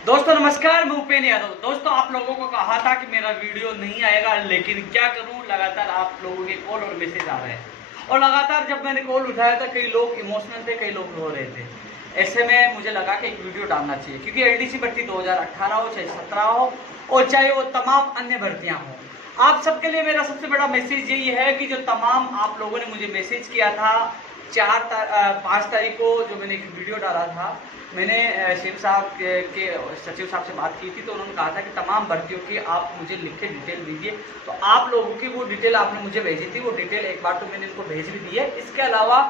दोस्तों नमस्कार, मैं उपेन यादव। दोस्तों आप लोगों को कहा था कि मेरा वीडियो नहीं आएगा, लेकिन क्या करूं, लगातार आप लोगों के कॉल और मैसेज आ रहे हैं और लगातार जब मैंने कॉल उठाया था कई लोग इमोशनल थे, कई लोग रो रहे थे। ऐसे में मुझे लगा कि एक वीडियो डालना चाहिए, क्योंकि एलडीसी भर्ती 2018 हो चाहे 17 हो और चाहे वो तमाम अन्य भर्तियां हो, आप सबके लिए मेरा सबसे बड़ा मैसेज यही है कि जो तमाम आप लोगों ने मुझे मैसेज किया था 5 तारीख को, जो मैंने एक वीडियो डाला था, मैंने शिव साहब के सचिव साहब से बात की थी, तो उन्होंने कहा था कि तमाम भर्तियों की आप मुझे लिख के डिटेल दीजिए। तो आप लोगों की वो डिटेल आपने मुझे भेजी थी, वो डिटेल एक बार तो मैंने इनको भेज भी दी है। इसके अलावा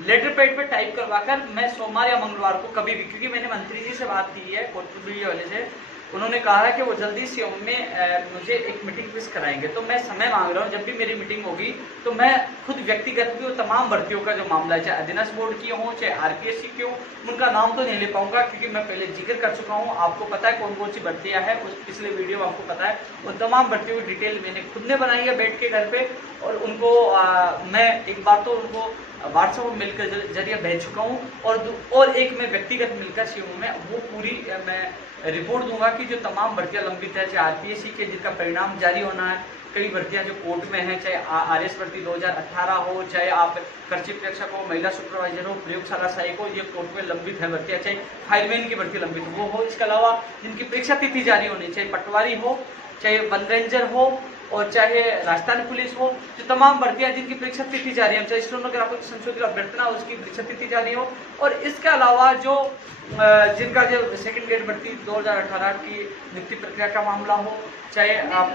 लेटर पैड पे टाइप करवाकर मैं सोमवार या मंगलवार को कभी भी, क्योंकि मैंने मंत्री जी से बात की है कोटपुतली वाले से, उन्होंने कहा है कि वो जल्दी से में मुझे एक मीटिंग फिक्स कराएंगे। तो मैं समय मांग रहा हूँ, जब भी मेरी मीटिंग होगी तो मैं खुद व्यक्तिगत भी तमाम भर्तियों का जो मामला है, चाहे अधीनस्थ बोर्ड की हो चाहे आरपीएससी की हो, उनका नाम तो नहीं ले पाऊंगा क्योंकि मैं पहले जिक्र कर चुका हूँ। आपको पता है कौन कौन सी भर्तियाँ हैं, उस पिछले वीडियो में आपको पता है। वो तमाम भर्तियों की डिटेल मैंने खुद ने बनाई है बैठ के घर पे, और उनको मैं एक बार तो उनको व्हाट्सएप में मिलकर जरिए भेज चुका हूँ, और एक मैं व्यक्तिगत मिलकर सीएम में वो पूरी मैं रिपोर्ट दूंगा कि जो तमाम भर्तियां लंबित है, चाहे आरपीएससी के जिनका परिणाम जारी होना है, कई भर्तियां जो कोर्ट में हैं, चाहे आरएस भर्ती 2018 हो, चाहे आप कृषि प्रेक्षक हो, महिला सुपरवाइजर हो, प्रयोगशाला सहायक हो, ये कोर्ट में लंबित है भर्तियां, चाहे फायरमैन की भर्ती लंबित हो वो हो। इसके अलावा जिनकी परीक्षा तिथि जारी होनी, चाहे पटवारी हो, चाहे वन रेंजर हो, और चाहे राजस्थान पुलिस हो, जो तमाम भर्तियां जिनकी परीक्षा तिथि जारी है, चाहे स्टेनोग्राफर संशोधित अभ्यर्थना उसकी परीक्षा तिथि जारी हो, और इसके अलावा जो जिनका जो सेकंड ग्रेड भर्ती 2018 की नियुक्ति प्रक्रिया का मामला हो, चाहे आप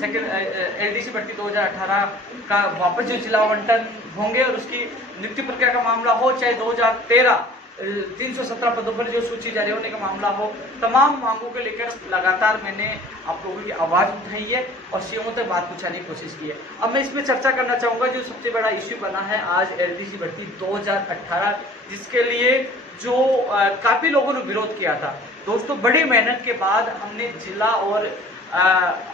सेकंड एलडीसी भर्ती 2018 का वापस जो जिला आवंटन होंगे और उसकी नियुक्ति प्रक्रिया का मामला हो, चाहे 2013 317 पदों पर जो सूची जारी होने का मामला हो, तमाम मांगों को लेकर लगातार मैंने आप लोगों की आवाज उठाई है और सीएमओ तक बात पहुंचाने की कोशिश की है। अब मैं इसमें चर्चा करना चाहूंगा जो सबसे बड़ा इश्यू बना है आज एलडीसी भर्ती 2018, जिसके लिए जो काफी लोगों ने विरोध किया था। दोस्तों बड़ी मेहनत के बाद हमने जिला और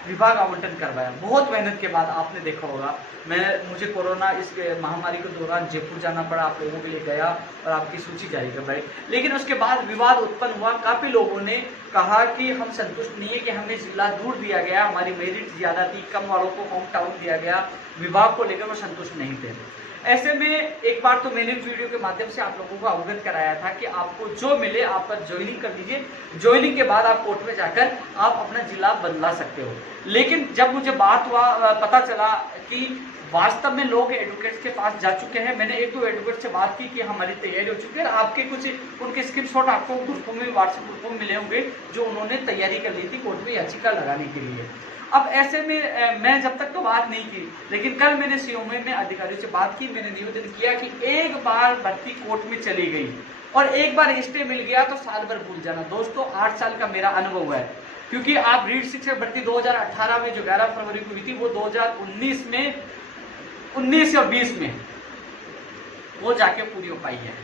विभाग आवंटन करवाया, बहुत मेहनत के बाद। आपने देखा होगा मुझे कोरोना इस महामारी के दौरान जयपुर जाना पड़ा, आप लोगों के लिए गया और आपकी सूची जारी करवाई, लेकिन उसके बाद विवाद उत्पन्न हुआ। काफी लोगों ने कहा कि हम संतुष्ट नहीं है कि हमें जिला दूर दिया गया, हमारी मेरिट ज्यादा थी, कम वालों को होम टाउन दिया गया, विभाग को लेकर वो संतुष्ट नहीं थे। ऐसे में एक बार तो मैंने वीडियो के माध्यम से आप लोगों को अवगत कराया था कि आपको जो मिले आप ज्वाइनिंग कर दीजिए, ज्वाइनिंग के बाद आप कोर्ट में जाकर आप अपना जिला बदला सकते हो। लेकिन जब मुझे बात हुआ, पता चला कि वास्तव में लोग एडवोकेट्स के पास जा चुके हैं। मैंने एक दो एडवोकेट से बात की कि हमारी तैयारी हो चुकी है, आपके कुछ उनके स्क्रीनशॉट आपको ग्रुपों में, व्हाट्सएप ग्रुपों में मिले होंगे जो उन्होंने तैयारी कर ली थी कोर्ट में याचिका लगाने के लिए। अब ऐसे में मैं जब तक तो बात नहीं की, लेकिन कल मैंने सीओए में अधिकारियों से बात की, मैंने निवेदन किया कि एक बार भर्ती कोर्ट में चली गई और एक बार स्टे मिल गया तो साल भर भूल जाना। दोस्तों 8 साल का मेरा अनुभव है, क्योंकि आप रीड शिक्षक भर्ती 2018 में जो 11 फरवरी को हुई थी, वो 2019 में 19 या 20 में वो जाके पूरी हो पाई है।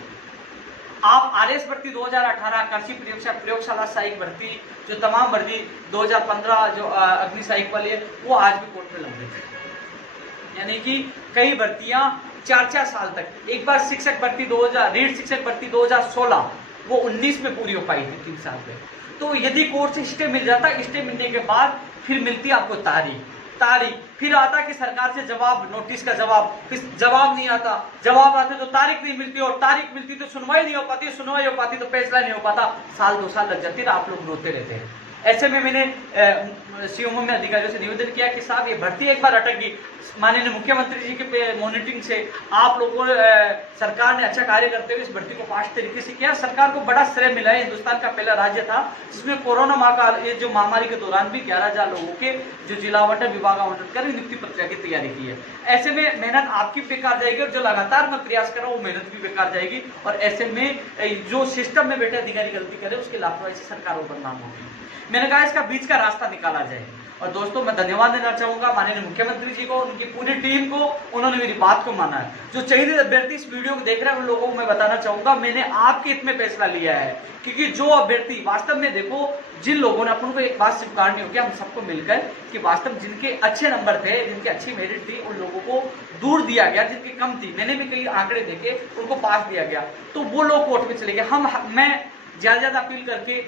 आप आरएस भर्ती 2018 कृषि प्रयोगशाला सहायक भर्ती, जो तमाम भर्ती 2015 जो अग्नि सहायक वाली है, वो आज भी कोर्ट में लंबित है। यानी कि कई भर्तियां 4-4 साल तक। एक बार शिक्षक भर्ती 2000 रीड शिक्षक भर्ती 2016 वो 19 में पूरी हो पाई थी, 3 साल में। तो यदि कोर्ट से स्टे मिल जाता, स्टे मिलने के बाद फिर मिलती आपको तारीख, फिर आता कि सरकार से जवाब, नोटिस का जवाब, फिर जवाब नहीं आता, जवाब आते तो तारीख नहीं मिलती, और तारीख मिलती तो सुनवाई नहीं हो पाती, सुनवाई हो पाती तो फैसला नहीं हो पाता, साल 2 साल लग जाती, आप लोग रोते रहते हैं। ऐसे में मैंने सीएमओ में अधिकारियों से निवेदन किया कि साहब ये भर्ती एक बार अटक गई, माननीय मुख्यमंत्री जी के मॉनिटरिंग से आप लोगों सरकार ने अच्छा कार्य करते हुए इस भर्ती को फास्ट तरीके से किया। सरकार को बड़ा श्रेय मिला है, हिंदुस्तान का पहला राज्य था जिसमें कोरोना महाकाल ये जो महामारी के दौरान भी 11,000 लोगों के जो जिला आवंटन विभाग आवंटन कर नियुक्ति प्रक्रिया की तैयारी की है। ऐसे में मेहनत आपकी बेकार जाएगी और जो लगातार मैं प्रयास कर रहा हूँ वो मेहनत भी बेकार जाएगी, और ऐसे में जो सिस्टम में बैठे अधिकारी गलती करे उसकी लापरवाही से सरकार को बदनाम होगी। मैंने कहा इसका बीच का रास्ता निकाला जाए। और दोस्तों मैं धन्यवाद देना चाहूंगा माननीय मुख्यमंत्री जी को, उनकी पूरी टीम को, उन्होंने मेरी बात को माना है। जो चयनित अभ्यर्थी इस वीडियो को देख रहे हैं उन लोगों को मैं बताना चाहूंगा, मैंने आपके हित में फैसला लिया है, क्योंकि जो अभ्यर्थी वास्तव में, देखो जिन लोगों ने, अपन को एक बात स्वीकारनी होगी हम सबको मिलकर, कि वास्तव जिनके अच्छे नंबर थे, जिनकी अच्छी मेरिट थी, उन लोगों को दूर दिया गया, जिनकी कम थी, मैंने भी कई आंकड़े देखे, उनको पास दिया गया, तो वो लोग कोर्ट में चले गए। मैं ज्यादा अपील करके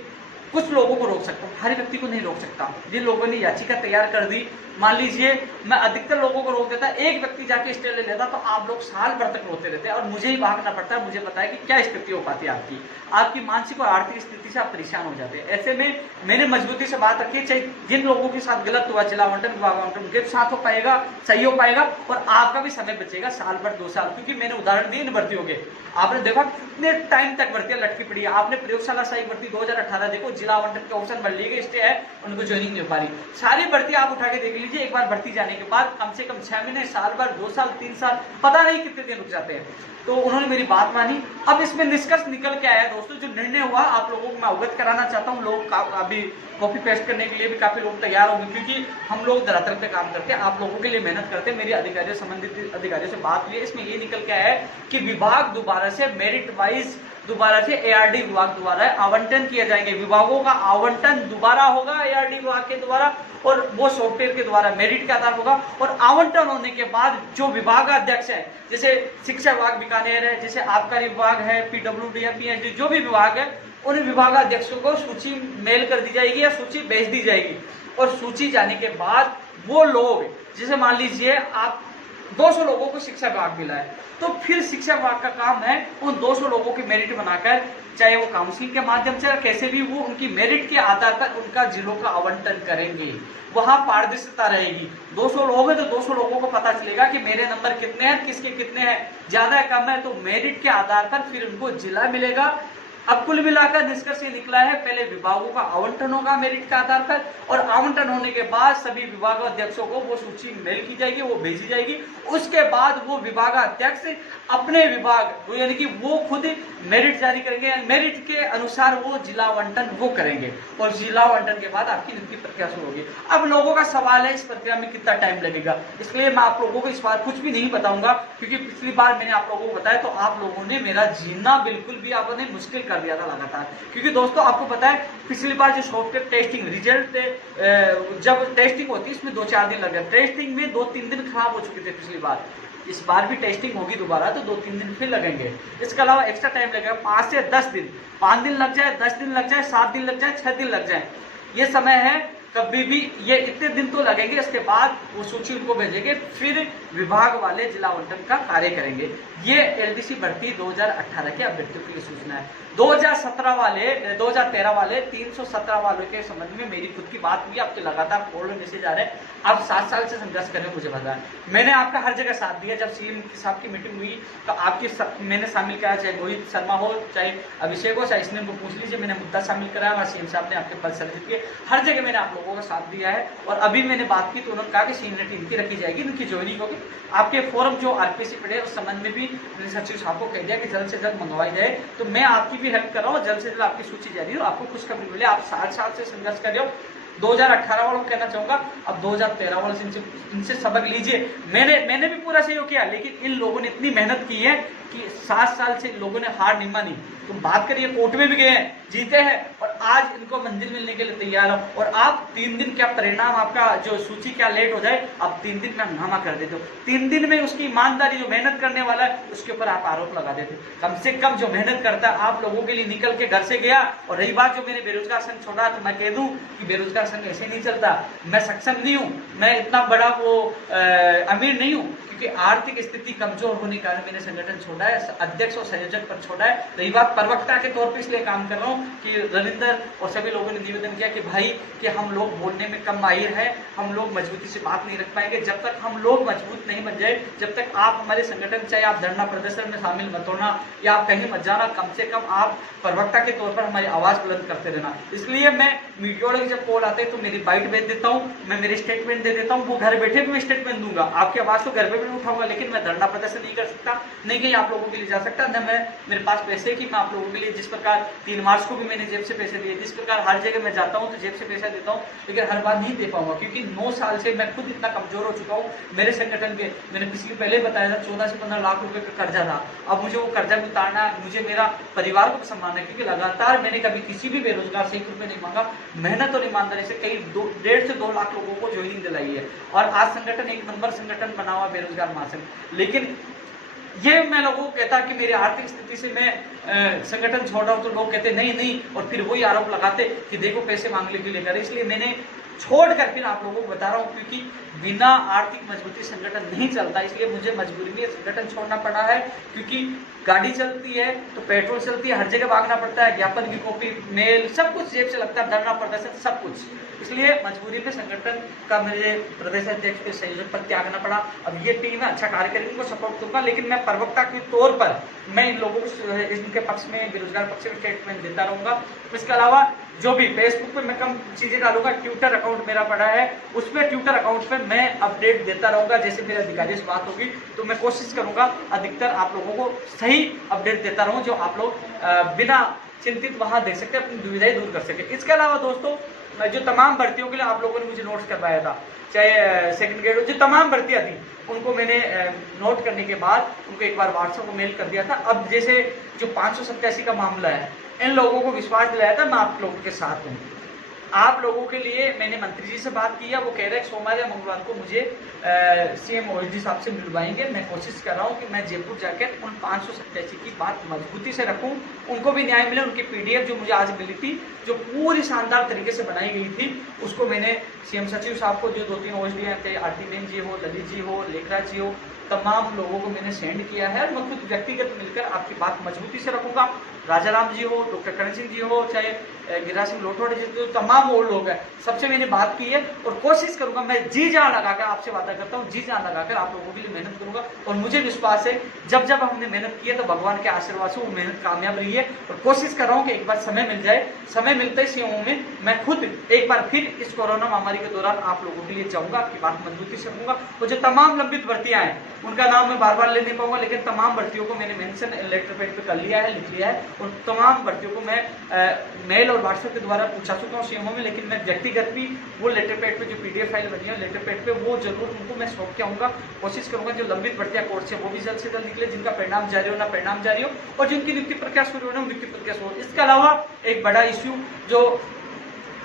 कुछ लोगों को रोक सकता हूँ, हर व्यक्ति को नहीं रोक सकता। जिन लोगों ने याचिका तैयार कर दी, मान लीजिए मैं अधिकतर लोगों को रोक देता, एक व्यक्ति जाके स्टे ले लेता, तो आप लोग साल भर तक रोते रहते और मुझे ही भागना पड़ता है। मुझे पता है कि क्या स्थिति हो पाती है आपकी मानसिक और आर्थिक स्थिति से आप परेशान हो जाते हैं। ऐसे में मैंने मजबूती से बात रखी, चाहे जिन लोगों के साथ गलत हुआ जिला आवंटन विभाग आवंटन उनके साथ हो पाएगा, सही हो पाएगा और आपका भी समय बचेगा साल भर 2 साल। क्योंकि मैंने उदाहरण दिए इन भर्तियों के, आपने देखा कितने टाइम तक भर्तियां लटकी पड़ी है। आपने प्रयोगशाला सहायक भर्ती 2018 देखो, जिला आवंटन के ऑप्शन भर लिए गए, स्टे है, उनको ज्वाइनिंग नहीं हो पा रही। सारी भर्ती आप उठा के देख लीजिए, एक बार भर्ती जाने के बाद कम से कम 6 महीने, साल भर, 2 साल, 3 साल, पता नहीं कितने दिन रुक जाते हैं। तो उन्होंने मेरी बात मानी। अब इसमें निष्कर्ष निकल के आया दोस्तों, जो निर्णय हुआ आप लोगों को मैं अवगत कराना चाहता हूँ। लोग अभी कॉपी पेस्ट करने के लिए भी काफी लोग तैयार होंगे, क्योंकि हम लोग धरातल पे काम करते हैं, आप लोगों के लिए मेहनत करते हैं। मेरी अधिकारियों, संबंधित अधिकारियों से बात हुई है, इसमें ये निकल के आया है कि विभाग दोबारा से मेरिट वाइज दोबारा से एआरडी विभाग द्वारा आवंटन किए जाएंगे। विभागों का आवंटन दोबारा होगा एआरडी विभाग के द्वारा, और वो सॉफ्टवेयर के द्वारा मेरिट के आधार होगा। और आवंटन होने के बाद जो विभागाध्यक्ष है, जैसे शिक्षा विभाग बीकानेर है, जैसे आबकारी विभाग है, पीडब्ल्यूडी है, पीएचडी, जो भी विभाग है, उन विभागाध्यक्षों को सूची मेल कर दी जाएगी या सूची भेज दी जाएगी। और सूची जाने के बाद वो लोग, जैसे मान लीजिए आप 200 लोगों को शिक्षा विभाग मिला है, तो फिर शिक्षा विभाग का काम है उन 200 लोगों की मेरिट बनाकर, चाहे वो काउंसिलिंग के माध्यम से कैसे भी, वो उनकी मेरिट के आधार पर उनका जिलों का आवंटन करेंगे। वहां पारदर्शिता रहेगी। 200 लोग हैं तो 200 लोगों को पता चलेगा कि मेरे नंबर कितने हैं, किसके कितने हैं, ज्यादा है कम है, तो मेरिट के आधार पर फिर उनको जिला मिलेगा। अब कुल मिलाकर निष्कर्ष ये निकला है, पहले विभागों का आवंटन होगा मेरिट के आधार पर, और आवंटन होने के बाद सभी विभागाध्यक्षों को वो सूची मेल की जाएगी, वो भेजी जाएगी। उसके बाद वो विभागाध्यक्ष अपने विभाग यानी कि वो खुद मेरिट जारी करेंगे, मेरिट के अनुसार वो जिला आवंटन वो करेंगे, और जिला आवंटन के बाद आपकी नियुक्ति प्रक्रिया शुरू होगी। अब लोगों का सवाल है इस प्रक्रिया में कितना टाइम लगेगा, इसलिए मैं आप लोगों को इस बार कुछ भी नहीं बताऊंगा, क्योंकि पिछली बार मैंने आप लोगों को बताया तो आप लोगों ने मेरा जीना बिल्कुल भी आपने मुश्किल कर दिया था लगातार। क्योंकि दोस्तों आपको पता है पिछली बार जो सॉफ्टवेयर टेस्टिंग रिजल्ट जब टेस्टिंग होती है इसमें 2-4 दिन लग गए, टेस्टिंग में 2-3 दिन खराब हो चुके थे पिछली बार। इस बार भी टेस्टिंग होगी दोबारा तो 2-3 दिन फिर लगेंगे। इसके अलावा एक्स्ट्रा टाइम लगेगा 5 से 10 दिन, 5 दिन लग जाए, 10 दिन लग जाए, 7 दिन लग जाए, 6 दिन लग जाए, ये समय है। कभी भी ये इतने दिन तो लगेंगे। इसके बाद वो सूची उनको भेजेंगे, फिर विभाग वाले जिला आवंटन का कार्य करेंगे। ये एलडीसी भर्ती 2018 के अभ्यर्थियों की सूचना है। 2013 वाले 317 वालों के संबंध में मेरी खुद की बात हुई, आपके लगातार कॉल मैसेज आ रहे हैं। आप 7 साल से संघर्ष कर रहे हो, मुझे पता है। मैंने आपका हर जगह साथ दिया। जब सीएम साहब की मीटिंग हुई तो आपकी मैंने शामिल कराया, चाहे रोहित शर्मा हो, चाहे अभिषेक हो, चाहे इसने पूछ लीजिए, मैंने मुद्दा शामिल कराया और सीएम साहब ने आपके पद सर्जित किए। हर जगह मैंने आप लोगों का साथ दिया है। और अभी मैंने बात की तो उन्होंने कहा कि सीनियरिटी इनकी रखी जाएगी, इनकी ज्वाइनिंग होगी। आपके फॉर्म जो आरपीसी पड़े उस संबंध में भी मैंने सचिव साहब को कह दिया कि जल्द से जल्द मंगवाई जाए। तो मैं आपकी भी हेल्प कर रहा हूँ, जल्द से जल्द आपकी सूची जारी हो, आपको खुशखबरी मिले। आप 7 साल से संघर्ष कर रहे हो। 2018 वालों को कहना चाहूंगा, अब 2013 वालों से इनसे सबक लीजिए। मैंने भी पूरा सहयोग किया, लेकिन इन लोगों ने इतनी मेहनत की है कि 7 साल से इन लोगों ने हार नहीं मानी। तुम बात करिए, कोर्ट में भी गए हैं, जीते हैं, और आज इनको मंजिल मिलने के लिए तैयार हो। और आप 3 दिन क्या परिणाम, आपका जो सूची क्या लेट हो जाए, आप 3 दिन में हंगामा कर देते हो। 3 दिन में उसकी ईमानदारी, जो मेहनत करने वाला है उसके ऊपर आप आरोप लगा देते हो। कम से कम जो मेहनत करता है आप लोगों के लिए, निकल के घर से गया। और रही बात जो मैंने बेरोजगार संघ छोड़ा, तो मैं कह दूं कि बेरोजगार संघ ऐसे नहीं चलता। मैं सक्षम नहीं हूं, मैं इतना बड़ा वो अमीर नहीं हूं, क्योंकि आर्थिक स्थिति कमजोर होने के कारण मैंने संगठन छोड़ा है, अध्यक्ष और संयोजक पर छोड़ा है। रही बात प्रवक्ता के तौर पे इसलिए काम कर रहा हूँ कि रविंदर और सभी लोगों ने निवेदन किया कि भाई कि हम लोग बोलने में कम माहिर है, हम लोग मजबूती से बात नहीं रख पाएंगे। जब तक हम लोग मजबूत नहीं बन जाए, जब तक आप हमारे संगठन, चाहे आप धरना प्रदर्शन में शामिल मत होना या आप कहीं मत जाना, कम से कम आप प्रवक्ता के तौर पर हमारी आवाज बुलंद करते रहना। इसलिए मैं मीडिया वाले जब कॉल आते हैं तो मेरी बाइट भेज देता हूँ, मैं मेरी स्टेटमेंट दे देता हूँ। वो घर बैठे भी मैं स्टेटमेंट दूंगा, आपकी आवाज तो घर पे भी उठाऊंगा, लेकिन मैं धरना प्रदर्शन नहीं कर सकता, नहीं कहीं आप लोगों के लिए जा सकता, न मैं मेरे पास पैसे की मैं आप लोगों के लिए, जिस प्रकार 3 मार्च को भी मैंने जेब से पैसे दिए, जिस प्रकार हर जगह मैं जाता हूँ तो जेब से पैसा देता हूँ, लेकिन हर बार नहीं दे पाऊंगा, क्योंकि 9 साल से मैं खुद इतना कमजोर हो चुका हूँ। मेरे संगठन के, मैंने पिछले पहले बताया था, 14 से 15 लाख रुपए का कर्जा था। अब मुझे वो कर्जा भी उतारना है, मुझे मेरा परिवार को संभालना है, क्योंकि लगातार मैंने कभी किसी भी बेरोजगार से 1 रुपये नहीं मांगा। मेहनत और ईमानदारी से कई 1.5 से 2 लाख लोगों को ज्वाइनिंग दिलाई है, और आज संगठन 1 नंबर संगठन बना हुआ बेरोजगार महासंघ। लेकिन ये मैं लोगों को कहता कि मेरी आर्थिक स्थिति से मैं संगठन छोड़ रहा हूँ, तो लोग कहते नहीं नहीं, और फिर वही आरोप लगाते कि देखो पैसे मांगने के लिए करे। इसलिए मैंने छोड़कर फिर आप लोगों को बता रहा हूँ, क्योंकि बिना आर्थिक मजबूती संगठन नहीं चलता। इसलिए मुझे मजबूरी में संगठन छोड़ना पड़ा है, क्योंकि गाड़ी चलती है तो पेट्रोल चलती है, हर जगह भागना पड़ता है, ज्ञापन की कॉपी, मेल, सब कुछ जेब से लगता है, डरना पड़ता है, सब कुछ। इसलिए मजबूरी में संगठन का मुझे प्रदेश अध्यक्ष के संयोजक पद त्यागना पड़ा। अब ये टीम है, अच्छा कार्य करेगी, उनको सपोर्ट दूंगा, लेकिन मैं प्रवक्ता के तौर पर मैं इन लोगों को इनके पक्ष में, बेरोजगार पक्ष में स्टेटमेंट देता रहूंगा। इसके अलावा जो भी फेसबुक पे मैं कम चीजें डालूंगा, ट्विटर अकाउंट मेरा पड़ा है, उसमें ट्विटर अकाउंट पे मैं अपडेट देता रहूंगा। जैसे मेरे अधिकारी से बात होगी तो मैं कोशिश करूंगा अधिकतर आप लोगों को सही अपडेट देता रहूं, जो आप लोग बिना चिंतित वहां देख सकते, अपनी दुविधाएं दूर कर सके। इसके अलावा दोस्तों, जो तमाम भर्तियों के लिए आप लोगों ने मुझे नोट्स करवाया था, चाहे सेकंड ग्रेड, जो तमाम भर्तियां थी, उनको मैंने नोट करने के बाद उनको एक बार व्हाट्सएप को मेल कर दिया था। अब जैसे जो 587 का मामला है, इन लोगों को विश्वास दिलाया था, मैं आप लोगों के साथ हूँ। आप लोगों के लिए मैंने मंत्री जी से बात की है, वो कह रहे हैं सोमवार या मंगलवार को मुझे सीएम ओएसडी साहब से मिलवाएंगे। मैं कोशिश कर रहा हूँ कि मैं जयपुर जाकर उन 587 की बात मजबूती से रखूँ, उनको भी न्याय मिले। उनकी पीडीएफ जो मुझे आज मिली थी, जो पूरी शानदार तरीके से बनाई गई थी, उसको मैंने सीएम सचिव साहब को, जो 2-3 ओएसडी हैं, आरती मैम जी हो, ललित जी हो, लेखराज जी हो, तमाम लोगों को मैंने सेंड किया है। और मैं खुद व्यक्तिगत मिलकर आपकी बात मजबूती से रखूंगा। राजाराम जी हो, डॉक्टर करण सिंह जी हो, चाहे गिरिराज सिंह लोटोड़े जी, जो तमाम वो लोग हैं, सबसे मैंने बात की है और कोशिश करूंगा, मैं जी जान लगाकर आपसे वादा करता हूँ, जी जान लगाकर आप लोगों के लिए मेहनत करूंगा। और मुझे विश्वास है जब जब हमने मेहनत की है तो भगवान के आशीर्वाद से वो मेहनत कामयाब रही है। और कोशिश कर रहा हूँ कि एक बार समय मिल जाए, समय मिलते ही सीएमओ में मैं खुद एक बार फिर इस कोरोना महामारी के दौरान आप लोगों के लिए जाऊंगा, आपकी बात मजबूती से रखूंगा। और जो तमाम लंबित भर्तियां हैं, उनका नाम मैं बार बार ले नहीं पाऊंगा, लेकिन तमाम भर्तियों को मैंने मेंशन लेटर पैड पे कर लिया है, लिख लिया है। और तमाम भर्तियों को मैं मेल और व्हाट्सएप के द्वारा पूछा चुका हूँ सीएमओ में, लेकिन मैं व्यक्तिगत भी वो लेटर पैड पे जो पीडीएफ फाइल बनी है लेटर पैड पे, वो जरूर उनको मैं सौंप के आऊंगा। कोशिश करूंगा जो लंबित भर्तियां कोर्ट से, वो भी जल्द से जल्द निकले, जिनका परिणाम जारी हो ना परिणाम जारी हो, और जिनकी नियुक्ति प्रक्रिया शुरू हो ना नियुक्ति प्रक्रिया शुरू हो। इसके अलावा एक बड़ा इश्यू जो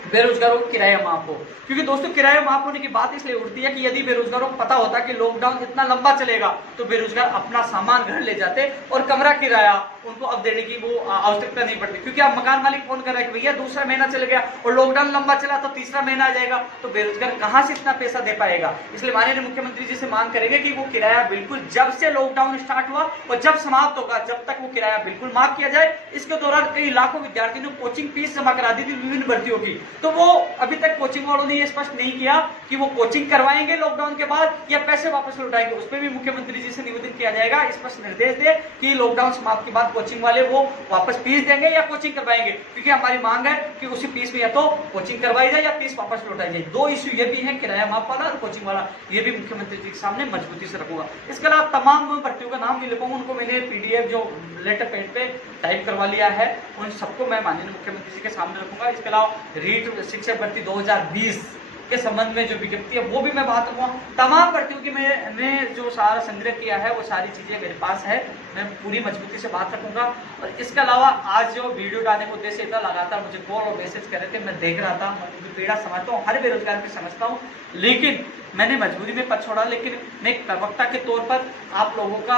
बेरोजगारों को किराया माफ हो, क्योंकि दोस्तों किराया माफ होने की बात इसलिए उठती है कि यदि बेरोजगारों को पता होता कि लॉकडाउन इतना लंबा चलेगा तो बेरोजगार अपना सामान घर ले जाते और कमरा किराया उनको अब देने की वो आवश्यकता नहीं पड़ती। क्योंकि अब मकान मालिक फोन कर रहा है कि भैया दूसरा महीना चल गया और लॉकडाउन लंबा चला तो तीसरा महीना आ जाएगा, तो बेरोजगार कहां से इतना पैसा दे पाएगा। इसलिए माननीय मुख्यमंत्री जी से मांग करेंगे कि वो किराया बिल्कुल जब से लॉकडाउन स्टार्ट हुआ और जब समाप्त होगा, जब तक वो किराया बिल्कुल माफ किया जाए। इसके दौरान कई लाखों विद्यार्थियों ने कोचिंग फीस जमा करा दी थी विभिन्न भर्तियों की, तो वो अभी तक कोचिंग वालों ने ये स्पष्ट नहीं किया कि वो कोचिंग करवाएंगे लॉकडाउन के बाद या पैसे वापस लौटाएंगे। उस पर भी मुख्यमंत्री जी से निवेदन किया जाएगा, स्पष्ट निर्देश दे कि लॉकडाउन समाप्त के बाद कोचिंग वाले वो वापस फीस देंगे या कोचिंग करवाएंगे, क्योंकि हमारी मांग है कि उसी फीस में या तो कोचिंग करवाई जाए या फीस वापस लौटाई जाए। दो इश्यू ये भी है, किराया माफ वाला और कोचिंग वाला, ये भी मुख्यमंत्री जी के सामने मजबूती से रखूंगा। इसके अलावा तमाम भर्तियों का नाम नहीं लिखूंगा, उनको मैंने पीडीएफ जो लेटर पैड पे टाइप करवा लिया है, उन सबको मैं माननीय मुख्यमंत्री जी के सामने रखूंगा। इसके अलावा रीट शिक्षक भर्ती 2020 के संबंध में जो विज्ञप्ति है वो भी मैं बात करूंगा। तमाम भर्तियों की मैंने जो सारा संग्रह किया है वो सारी चीजें मेरे पास है, मैं पूरी मजबूती से बात रखूंगा। और इसके अलावा आज जो वीडियो डालने का उद्देश्य इतना लगातार मुझे कॉल और मैसेज कर रहे थे, मैं देख रहा था, मैं पीड़ा समझता हूँ, हर बेरोजगार की समझता हूँ, लेकिन मैंने मजबूरी में पद छोड़ा। लेकिन मैं एक प्रवक्ता के तौर पर आप लोगों का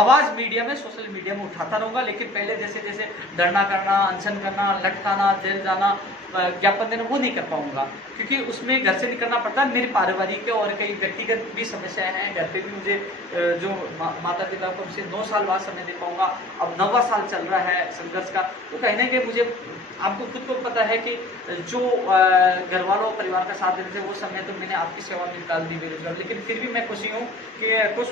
आवाज मीडिया में, सोशल मीडिया में उठाता रहूंगा। लेकिन पहले जैसे जैसे धरना करना, अनशन करना, लटकाना, जेल जाना, ज्ञापन देना, वो नहीं कर पाऊंगा, क्योंकि उसमें घर से निकलना पड़ता है। मेरी पारिवारिक और कई व्यक्तिगत भी समस्याएं हैं, घर पे भी मुझे जो माता पिता को उनसे 9 साल बाद समय दे पाऊंगा, अब 9वां साल चल रहा है संघर्ष का। तो कहीं ना कहीं मुझे, आपको खुद को पता है कि जो घर वालों परिवार का साथ देते थे वो समय तो मैंने आपकी सेवा में निकाल दी बेरोजगार, लेकिन फिर भी मैं खुश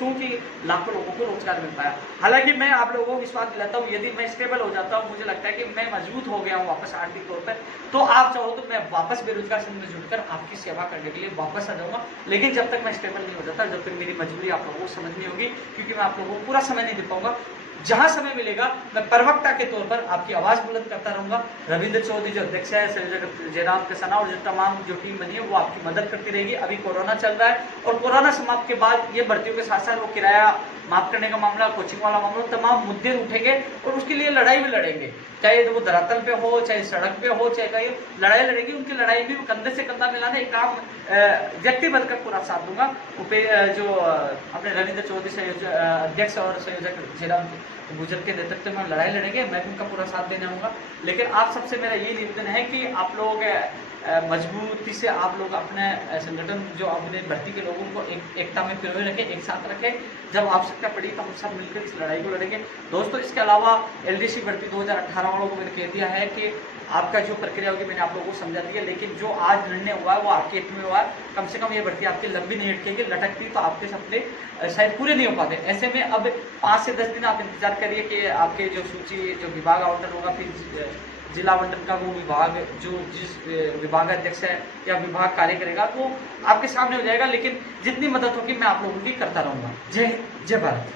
हूँ कि लाखों लोगों को रोजगार मिल पाया। हालांकि मैं आप लोगों को विश्वास दिलाता हूँ, यदि मैं स्टेबल हो जाता हूँ, मुझे लगता है कि मैं मजबूत हो गया हूँ वापस आर्थिक तौर पर, तो आप चाहो तो मैं वापस बेरोजगार संघ में जुड़कर आपकी सेवा करने के लिए वापस आ जाऊंगा। लेकिन जब तक मैं स्टेबल नहीं हो जाता, जब तक मेरी मजबूरी आप लोगों को समझनी होगी, क्योंकि मैं आप लोगों को पूरा समय नहीं दे पाऊंगा। जहां समय मिलेगा मैं प्रवक्ता के तौर पर आपकी आवाज बुलंद करता रहूंगा। रविंद्र चौधरी जो अध्यक्ष है, संयोजक जयराम किसाना और जो तमाम जो टीम बनी है वो आपकी मदद करती रहेगी। अभी कोरोना चल रहा है और कोरोना समाप्त के बाद ये भर्तियों के साथ साथ वो किराया माफ करने का मामला, कोचिंग वाला मामला, तमाम मुद्दे उठेंगे और उसके लिए लड़ाई भी लड़ेंगे, चाहे वो धरातल पे हो, चाहे सड़क पे हो, चाहे कहीं लड़ाई लड़ेगी। उनकी लड़ाई भी कंधे से कंधा मिलाने एक काम व्यक्ति बनकर पूरा साथ दूंगा। जो अपने रविंद्र चौधरी अध्यक्ष और संयोजक जयराम गुजर के नेतृत्व में लड़ाई लड़ेंगे, मैं उनका पूरा साथ देने आऊँगा। लेकिन आप सबसे मेरा ये निवेदन है कि आप लोग मजबूती से आप लोग अपने संगठन जो अपने भर्ती के लोगों को एकता में पिरोए रखें, एक साथ रखें। जब आवश्यकता पड़ी तो हम सब मिलकर इस लड़ाई को लड़ेंगे। दोस्तों, इसके अलावा एलडीसी भर्ती 2018 वालों को मैंने कह दिया है कि आपका जो प्रक्रिया होगी मैंने आप लोगों को समझा दी है, लेकिन जो आज निर्णय हुआ है वो आपके हित में हुआ है। कम से कम ये भर्ती आपकी लंबी नहीं अटकेगी, लटकती तो आपके सपने शायद पूरे नहीं हो पाते। ऐसे में अब 5 से 10 दिन आप इंतजार करिए कि आपके जो सूची जो विभाग आवंटन होगा, फिर जिला आवंटन का वो विभाग जो जिस विभाग अध्यक्ष है या विभाग कार्य करेगा वो आपके सामने हो जाएगा। लेकिन जितनी मदद होगी मैं आप लोगों की करता रहूँगा। जय हिंद, जय भारत।